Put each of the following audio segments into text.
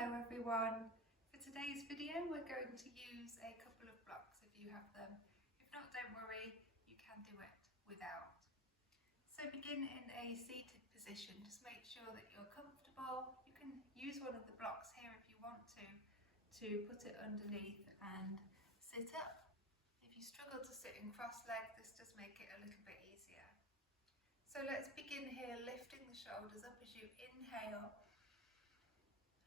Hello everyone. For today's video we're going to use a couple of blocks if you have them. If not, don't worry, you can do it without. So begin in a seated position. Just make sure that you're comfortable. You can use one of the blocks here if you want to put it underneath and sit up. If you struggle to sit in cross-legged, this does make it a little bit easier. So let's begin here, lifting the shoulders up as you inhale.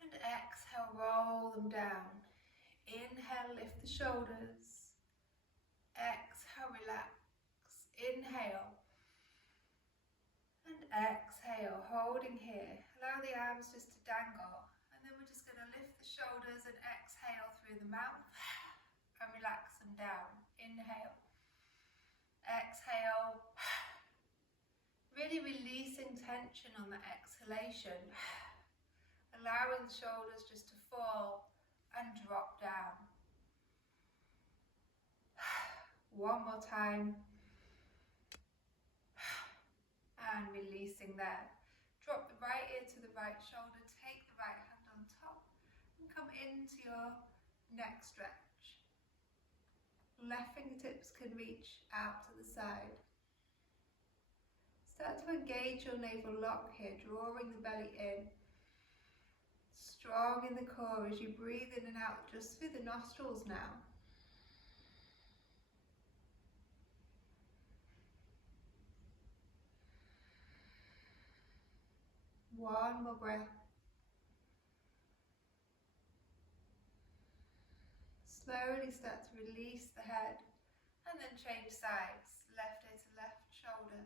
And exhale, roll them down. Inhale, lift the shoulders. Exhale, relax. Inhale. And exhale, holding here. Allow the arms just to dangle. And then we're just going to lift the shoulders and exhale through the mouth. And relax them down. Inhale. Exhale. Really releasing tension on the exhalation. Allowing the shoulders just to fall and drop down. One more time. And releasing there. Drop the right ear to the right shoulder. Take the right hand on top. And come into your neck stretch. Left fingertips can reach out to the side. Start to engage your navel lock here, drawing the belly in. Strong in the core as you breathe in and out just through the nostrils now. One more breath. Slowly start to release the head and then change sides. Left ear to left shoulder.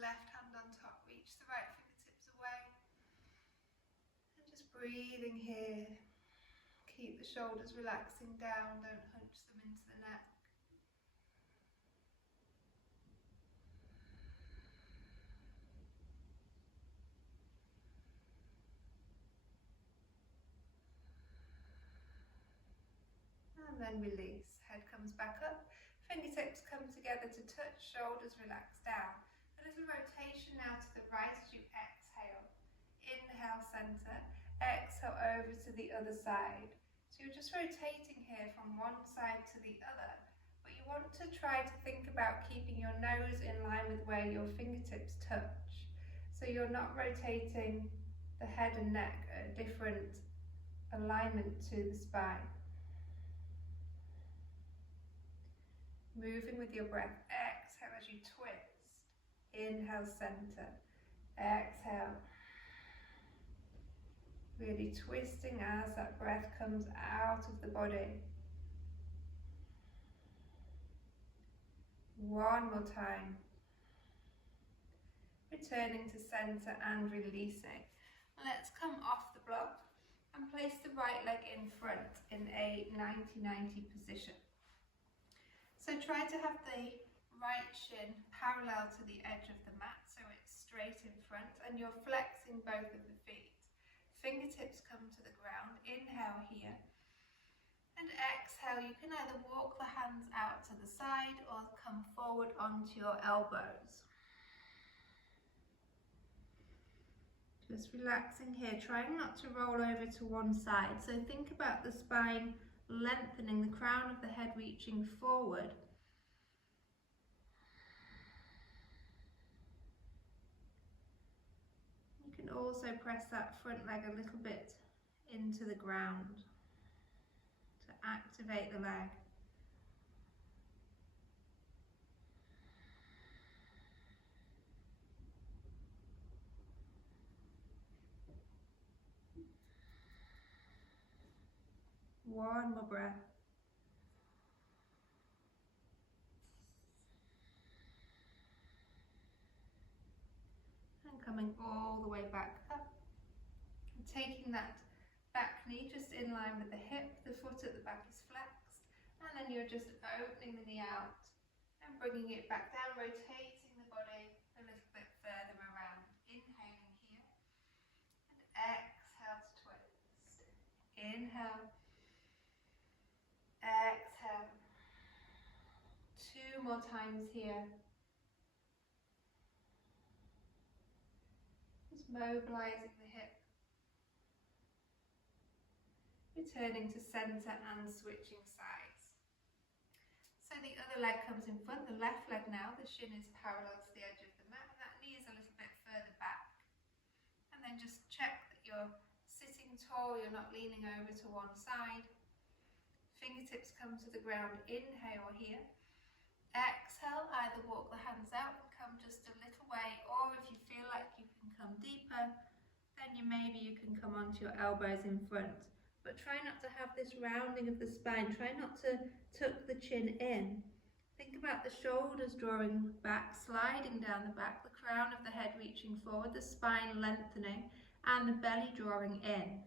Left hand on top. Reach the right fingertips away. Breathing here, keep the shoulders relaxing down, don't hunch them into the neck. And then release, head comes back up, fingertips come together to touch, shoulders relax down. A little rotation now to the right as you exhale. Inhale, center. Exhale over to the other side. So you're just rotating here from one side to the other, but you want to try to think about keeping your nose in line with where your fingertips touch. So you're not rotating the head and neck at a different alignment to the spine. Moving with your breath. Exhale as you twist. Inhale, center. Exhale. Really twisting as that breath comes out of the body. One more time. Returning to center and releasing. Let's come off the block and place the right leg in front in a 90-90 position. So try to have the right shin parallel to the edge of the mat so it's straight in front and you're flexing both of the feet. Fingertips come to the ground, inhale here, and exhale. You can either walk the hands out to the side or come forward onto your elbows. Just relaxing here, trying not to roll over to one side. So think about the spine lengthening, the crown of the head reaching forward. Also press that front leg a little bit into the ground to activate the leg. One more breath. Coming all the way back up, and taking that back knee just in line with the hip, the foot at the back is flexed, and then you're just opening the knee out and bringing it back down, rotating the body a little bit further around. Inhaling here, and exhale to twist. Inhale, exhale. Two more times here. Mobilizing the hip returning to centre and switching sides. So the other leg comes in front, the left leg now, the shin is parallel to the edge of the mat and that knee is a little bit further back. And then just check that you're sitting tall, you're not leaning over to one side. Fingertips come to the ground, inhale here. Exhale, either walk the hands out and come just a little way, or if you feel like you can come deeper, then maybe you can come onto your elbows in front. But try not to have this rounding of the spine. Try not to tuck the chin in. Think about the shoulders drawing back, sliding down the back, the crown of the head reaching forward, the spine lengthening, and the belly drawing in.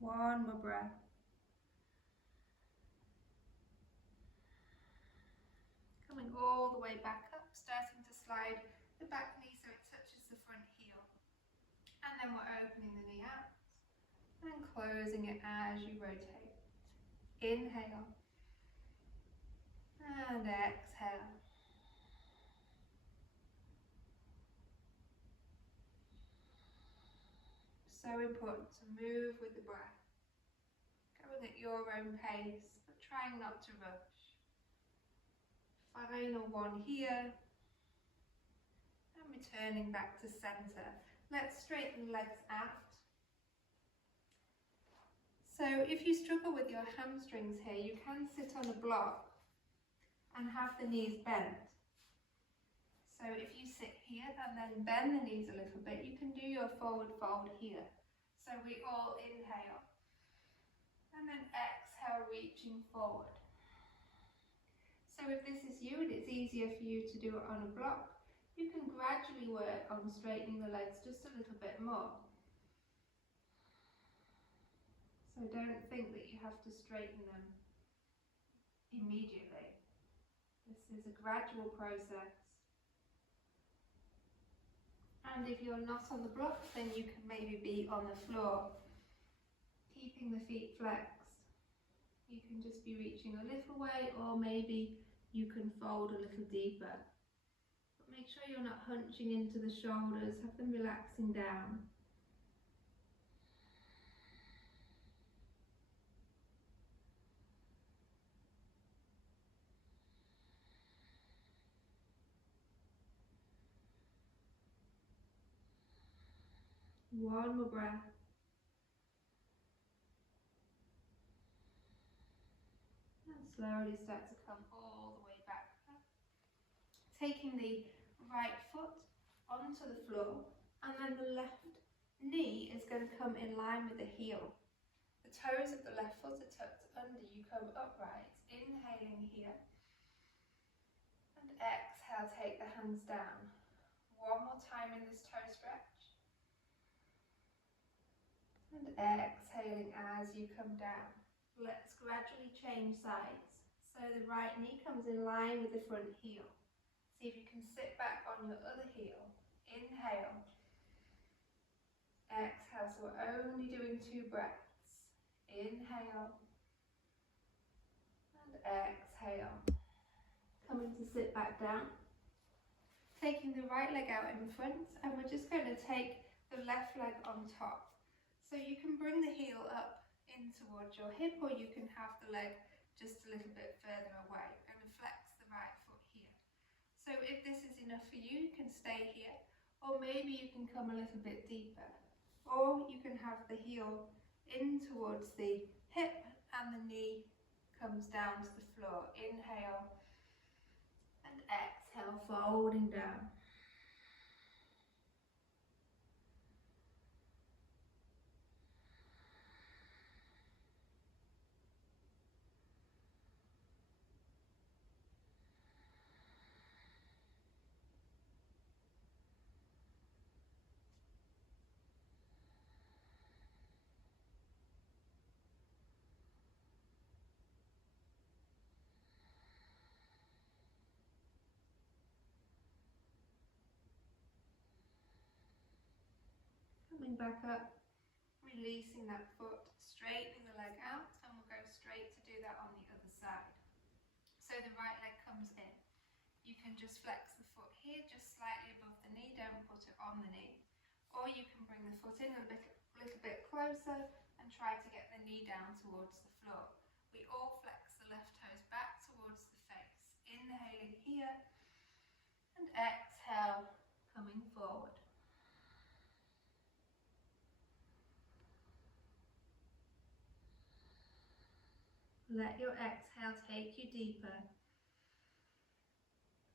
One more breath. Coming all the way back up, starting to slide the back knee so it touches the front heel. And then we're opening the knee out and closing it as you rotate. Inhale and exhale. So important to move with the breath, going at your own pace, but trying not to rush. Final one here, and returning back to center. Let's straighten the legs out. So if you struggle with your hamstrings here, you can sit on a block and have the knees bent. So if you sit here and then bend the knees a little bit, you can do your forward fold here. So we all inhale and then exhale, reaching forward. So if this is you and it's easier for you to do it on a block, you can gradually work on straightening the legs just a little bit more. So don't think that you have to straighten them immediately. This is a gradual process. And if you're not on the block, then you can maybe be on the floor, keeping the feet flexed. You can just be reaching a little way, or maybe you can fold a little deeper. But make sure you're not hunching into the shoulders, have them relaxing down. One more breath. And slowly start to come all the way back up. Taking the right foot onto the floor, and then the left knee is going to come in line with the heel. The toes of the left foot are tucked under, you come upright, inhaling here. And exhale, take the hands down. One more time in this toe stretch. And exhaling as you come down. Let's gradually change sides. So the right knee comes in line with the front heel. See if you can sit back on your other heel. Inhale. Exhale, so we're only doing 2 breaths. Inhale. And exhale. Coming to sit back down. Taking the right leg out in front, and we're just going to take the left leg on top. So you can bring the heel up in towards your hip, or you can have the leg just a little bit further away. We're going to flex the right foot here. So if this is enough for you, you can stay here, or maybe you can come a little bit deeper. Or you can have the heel in towards the hip and the knee comes down to the floor. Inhale and exhale, folding down. coming back up, releasing that foot, straightening the leg out, and we'll go straight to do that on the other side. So the right leg comes in. You can just flex the foot here, just slightly above the knee, don't put it on the knee. Or you can bring the foot in a little bit closer and try to get the knee down towards the floor. We all flex the left toes back towards the face. Inhaling here and exhale, coming forward. Let your exhale take you deeper.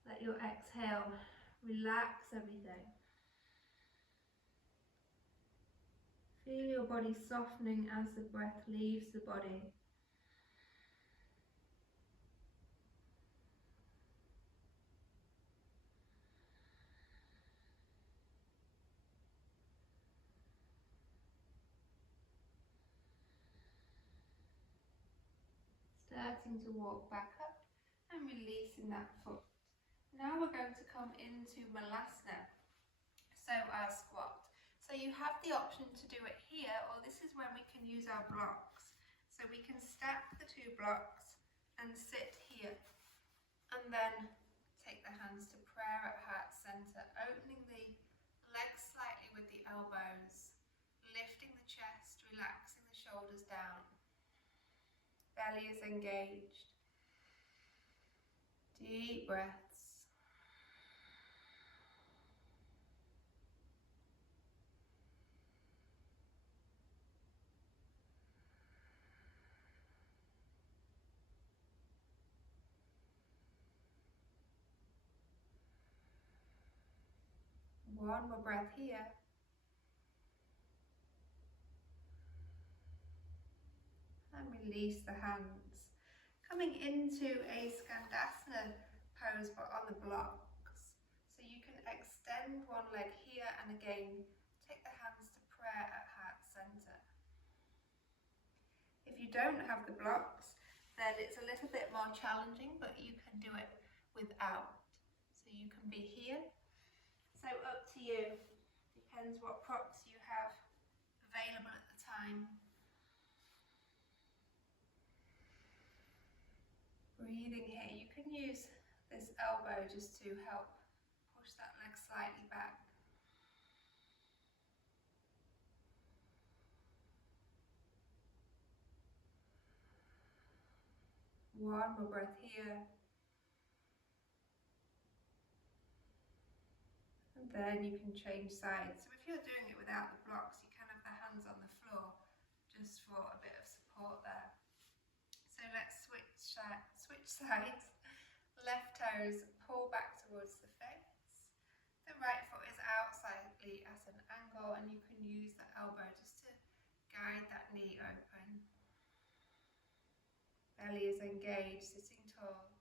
Let your exhale relax everything. Feel your body softening as the breath leaves the body. Starting to walk back up and releasing that foot. Now we're going to come into Malasana, so our squat. So you have the option to do it here, or this is when we can use our blocks. So we can stack the two blocks and sit here, and then take the hands to prayer at heart center, opening the legs slightly with the elbows, lifting the chest, relaxing the shoulders down. Belly is engaged. Deep breaths. One more breath here. And release the hands. Coming into a Skandasana pose but on the blocks. So you can extend one leg here and again take the hands to prayer at heart center. If you don't have the blocks, then it's a little bit more challenging, but you can do it without. So you can be here. So up to you. Depends what props you have available at the time. Breathing here, you can use this elbow just to help push that leg slightly back. One more breath here. And then you can change sides. So if you're doing it without the blocks, you can have the hands on the floor just for a bit of support there. So let's switch sides. Left toes pull back towards the face. The right foot is out slightly at an angle, and you can use the elbow just to guide that knee open. Belly is engaged, sitting tall.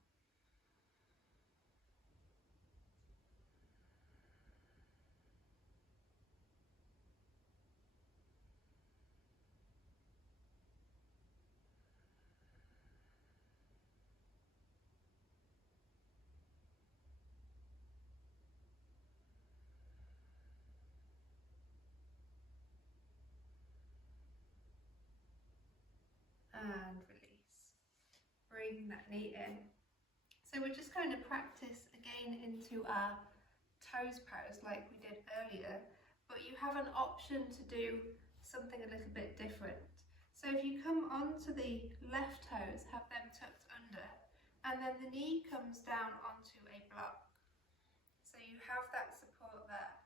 And release. Bring that knee in. So we're just going to practice again into our toes pose like we did earlier, but you have an option to do something a little bit different. So if you come onto the left toes, have them tucked under, and then the knee comes down onto a block. So you have that support there.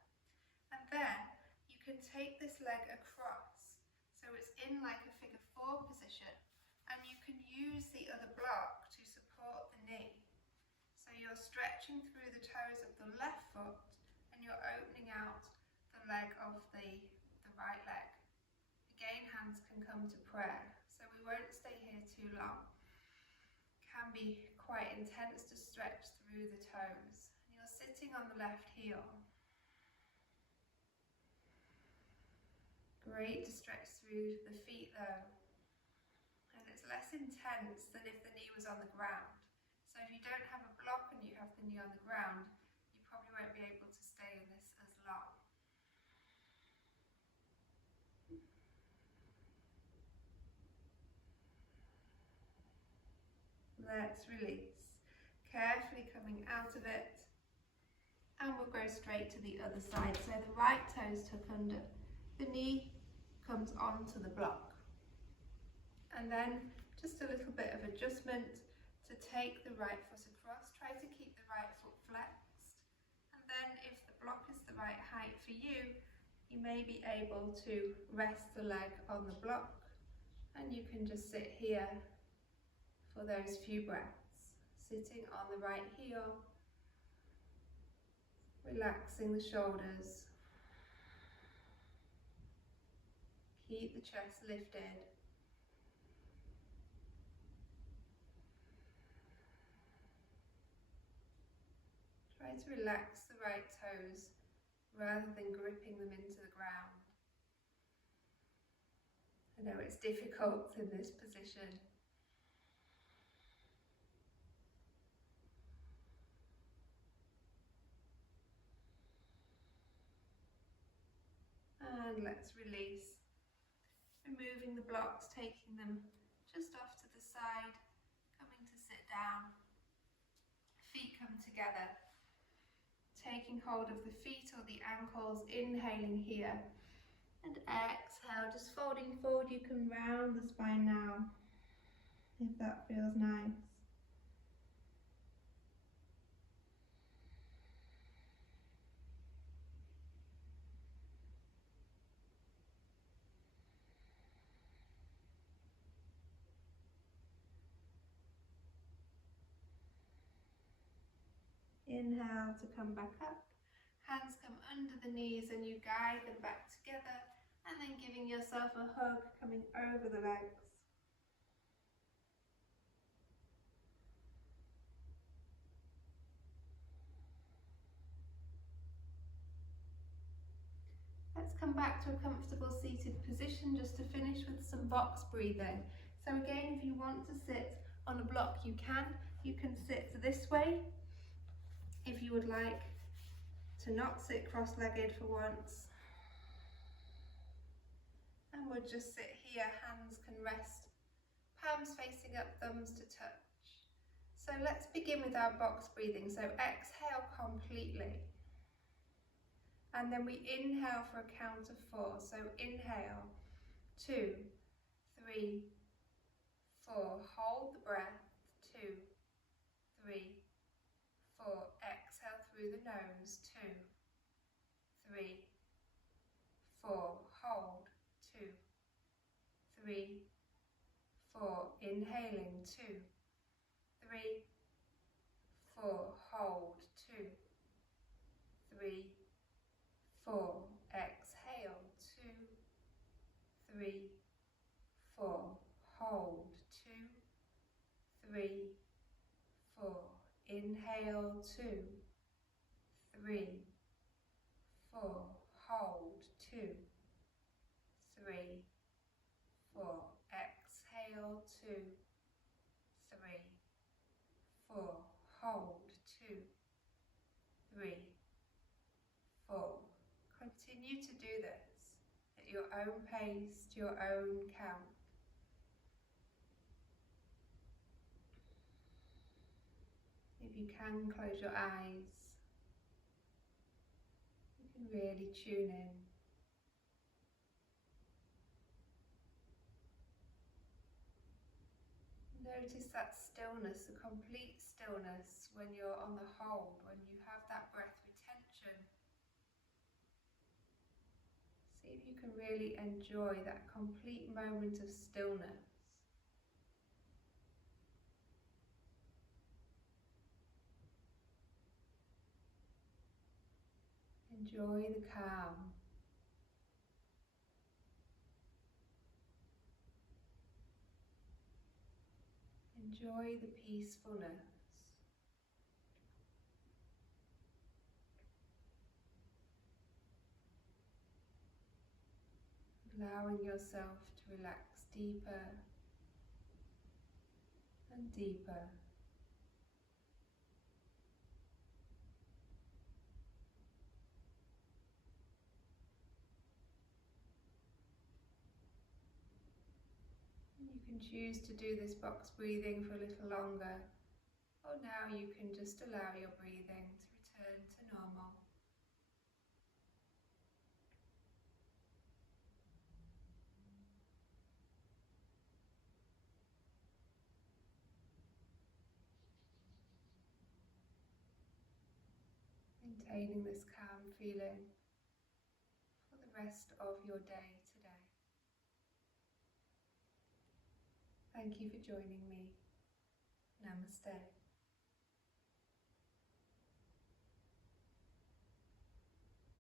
And then you can take this leg across, so it's in like a figure 4 position, and you can use the other block to support the knee. So you're stretching through the toes of the left foot, and you're opening out the leg of the right leg. Again, hands can come to prayer, so we won't stay here too long. Can be quite intense to stretch through the toes. And you're sitting on the left heel. Great to stretch through the feet though. And it's less intense than if the knee was on the ground. So if you don't have a block and you have the knee on the ground, you probably won't be able to stay in this as long. let's release. Carefully coming out of it. And we'll go straight to the other side. So the right toes tuck under, the knee comes onto the block. And then just a little bit of adjustment to take the right foot across. Try to keep the right foot flexed. And then if the block is the right height for you, you may be able to rest the leg on the block. And you can just sit here for those few breaths. Sitting on the right heel. Relaxing the shoulders. Keep the chest lifted. Try to relax the right toes rather than gripping them into the ground. I know it's difficult in this position. And let's release. Removing the blocks, taking them just off to the side, coming to sit down. Feet come together. Taking hold of the feet or the ankles, inhaling here. And exhale, just folding forward. You can round the spine now, if that feels nice. Inhale to come back up. Hands come under the knees and you guide them back together, and then giving yourself a hug, coming over the legs. Let's come back to a comfortable seated position just to finish with some box breathing. So again, if you want to sit on a block, you can. You can sit this way. If you would like to not sit cross-legged for once. And we'll just sit here, hands can rest, palms facing up, thumbs to touch. So let's begin with our box breathing. So exhale completely. And then we inhale for a count of 4. So inhale, 2, 3, 4. Hold the breath, 2, 3, 4. Exhale through the nose, 2, 3, 4. Hold, 2, 3, 4. Inhaling, 2, 3, 4. Hold, 2, 3, 4. Exhale, 2, 3, 4. Hold, 2, 3, 4. Inhale, 2, 3, 4. Hold, 2, 3, 4. Exhale, 2, 3, 4. Hold, 2, 3, 4. Continue to do this at your own pace, to your own count. If you can, close your eyes. You can really tune in. Notice that stillness, the complete stillness when you're on the hold, when you have that breath retention. See if you can really enjoy that complete moment of stillness. Enjoy the calm. Enjoy the peacefulness. Allowing yourself to relax deeper and deeper. You You can choose to do this box breathing for a little longer, or now you can just allow your breathing to return to normal. Maintaining this calm feeling for the rest of your day today. Thank you for joining me. Namaste.